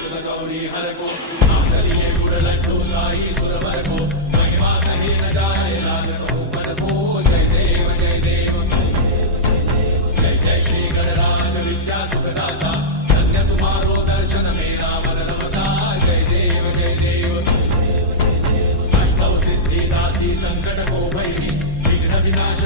सुर गौरी हर को नाम दलिए गुड़ लड्डू साई सुरवर को महिमा कहीं न जाए लाल कहो पद को जय देव जय देव जय जय श्री गणराज विद्या सुखदाता धन्य तुम्हारो दर्शन मेरा मन रमता जय देव जय देव अष्टौ सिद्धि दासी संकट को भैरी विघ्न विनाश